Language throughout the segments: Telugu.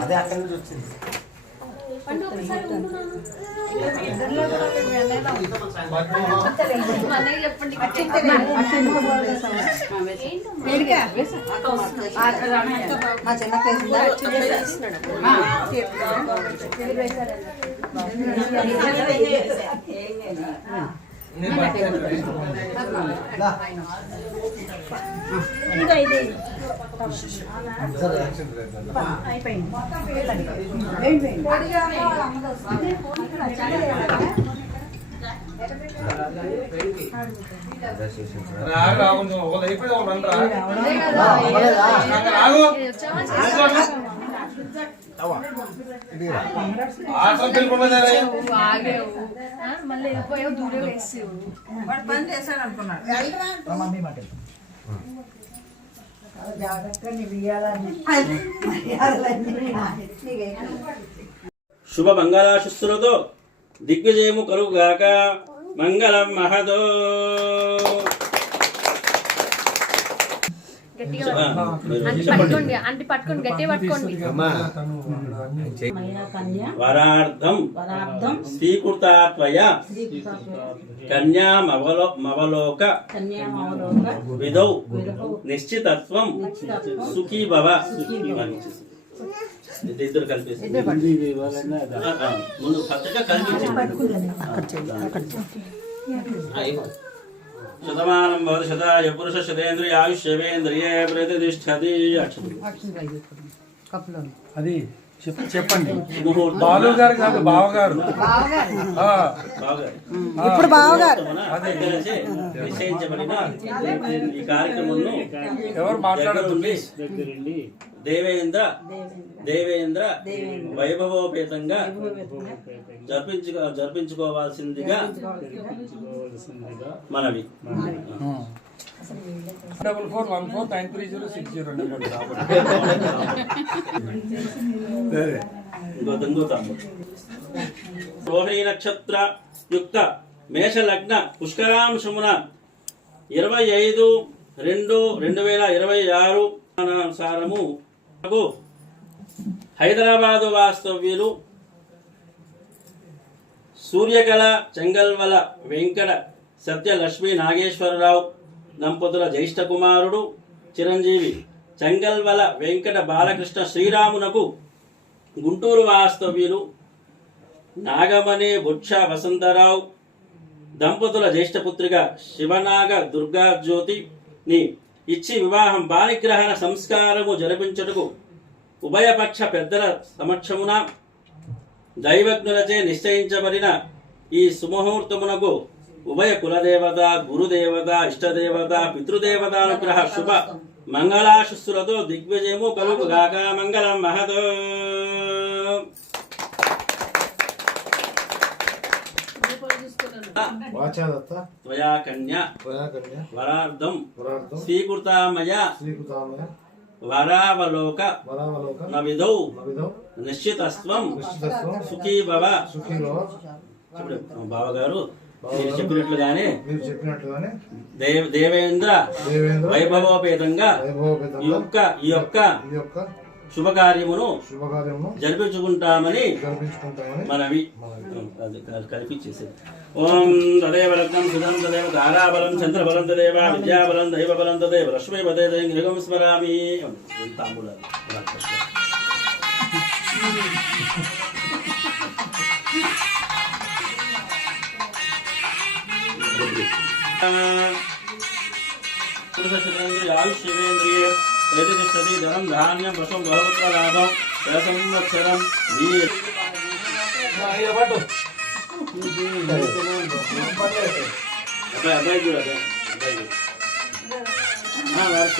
అదే అక్కడి నుంచి వచ్చింది మా చిన్న ప్లేస్ రాగు రాగు ఒకళ్ళు అయిపోయి ఒకళ్ళు. అక్కడ రాగు. శుభ మంగళాశిస్సులతో దిగ్విజయము కలుగుగాక. మంగళం మహదో. వరార్థం. స్వీకృతాత్వయ కన్యామవలో మవలోక. కన్యామవలోక విధౌ. నిశ్చితత్వం. సుఖీ భవ ఇద్దరు కలిపేసి. ఆ, ఆ, ముందు పచ్చగా కల్పించండి శతమానం భవతి శతాయ పురుష శతేంద్రియ ఆయుష్యేంద్రియే ప్రతిష్టతి అక్షరం అది చెప్- చెప్పండి. బాలు గారు కాదు బావగారు. ఇప్పుడు బావగారు. అదే. నిశ్చయించబడిన ఈ కార్యక్రమంలో ఎవరు మాట్లాడదు దేవేంద్ర దేవేంద్ర. వైభవోపేతంగా జరిపించుకో జరిపించుకోవాల్సిందిగా మనవి. Double four one four nine three zero six zero number ఇంకో దంగుతాము రోహిణి నక్షత్ర యుక్త మేష లగ్న పుష్కరాంశమున ఇరవై ఐదు రెండు రెండు వేల ఇరవై ఆరు అనుసారము హైదరాబాదు వాస్తవ్యులు సూర్యకళ చెంగల్వల వెంకట సత్యలక్ష్మీ నాగేశ్వరరావు దంపతుల జ్యేష్ఠ కుమారుడు చిరంజీవి చెంగల్వల వెంకట బాలకృష్ణ శ్రీరామునకు గుంటూరు వాస్తవ్యులు నాగమణి బుక్ష వసంతరావు దంపతుల జ్యేష్ఠపుత్రిక శివనాగ దుర్గా జ్యోతిని ఇచ్చి వివాహం బాలిగ్రహణ సంస్కారము జరిపించుటకు ఉభయపక్ష పెద్దల సమక్షమున దైవజ్ఞులచే నిశ్చయించబడిన ఈ సుముహూర్తమునకు ఉభయ కులదేవత గురుదేవత ఇష్టదేవత పితృదేవత అనుగ్రహ శుభ మంగళాశుస్సులతో దిగ్విజయము కలుగుగాక మంగళం మహదో. వాచాదత్త. త్వయా కన్యా. ప్రయాకన్య వరార్థం. వరార్థం. స్వీకృతామయ వరావలోక. నిశ్చితస్వం. నిశ్చితత్వం సుఖీ భవ సుఖీ భవ ఇప్పుడు బావగారు. మీరు చెప్పినట్లుగానే మీరు చెప్పినట్లుగానే దేవ దేవేంద్ర దేవేంద్ర వైభవోపేతంగా ఈ వైభవపేతంగా యొక్క ఈ యొక్క ఈ యొక్క శుభకార్యమును శుభకార్యమును జరిపించుకుంటామని జరిపించుకుంటామని మనవి అది కల్- కలిపిచ్చేసేది ఓం తదేవ లగ్నం సుధం తదేవ తారాబలం చంద్రబలం తదేవ విద్యాబలం దైవబలం తదేవ లక్ష్మీపదే గృహం స్మరామి. తాంబూలాలు పురుష శివేంద్రియ. यदि तिष्ठति धनं धान्यं वसं बहुत्र लाभं रसंवत्सरं हाँ वर्ष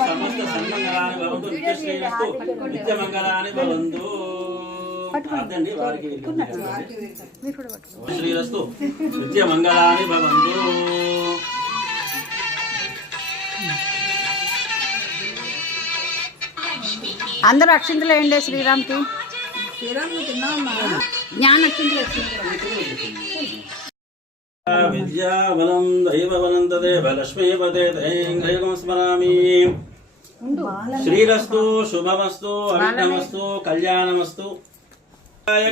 సమస్త సన్మంగళాన్ని భవంతు నిత్యశ్రేయస్తు నిత్యమంగళాన్ని భవంతు అదండి వారికి శ్రీరస్తు నిత్యమంగళాన్ని భవంతు అందరూ అక్షింతలు వేయండి శ్రీరామ్కి జ్ఞాన అక్షింతలు విద్యాబలం దైవబలం తదేవ లక్ష్మీపదే దైవం స్మరామి శ్రీరస్తు శుభమస్తు అవిఘ్నమస్తు కళ్యాణమస్తు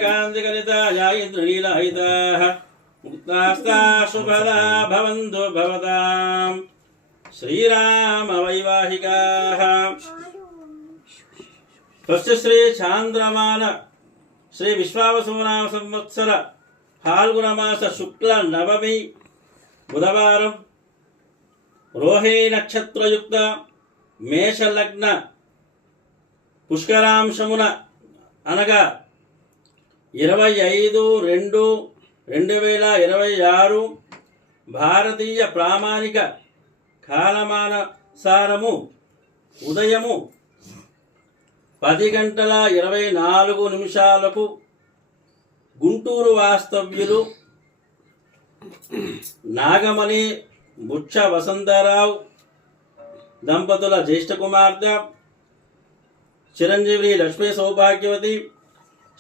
కాంతికలితాయాయిద్రీలహితాః భవంతు భవతాం శ్రీరామ వైవాహికా స్వస్తి శ్రీ చాంద్రమాన శ్రీ విశ్వావసునామ సంవత్సర ఫాల్గుణ మాస శుక్ల నవమి బుధవారం రోహిణి నక్షత్రయుక్త మేషలగ్న పుష్కరాంశమున అనగా ఇరవై ఐదు రెండు రెండు వేల ఇరవై ఆరు భారతీయ ప్రామాణిక కాలమానసారము ఉదయము పది గంటల ఇరవై నాలుగు నిమిషాలకు గుంటూరు వాస్తవ్యులు నాగమణి బుచ్చ వసంతరావు దంపతుల జ్యేష్ఠ కుమార్తె చిరంజీవి లక్ష్మీ సౌభాగ్యవతి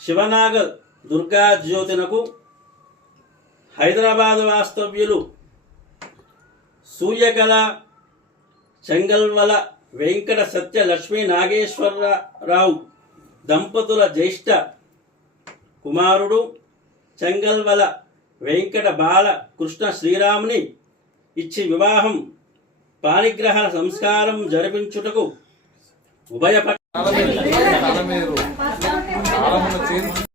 శివనాగ దుర్గా జ్యోతినకు హైదరాబాద్ వాస్తవ్యులు సూర్యకళ చెంగల్వల వెంకట సత్య లక్ష్మీ నాగేశ్వరరావు దంపతుల జ్యేష్ఠ కుమారుడు చెంగల్వల వెంకట బాల కృష్ణ శ్రీరాముని ఇచ్చి వివాహం పాణిగ్రహ సంస్కారం జరిపించుటకు ఉభయ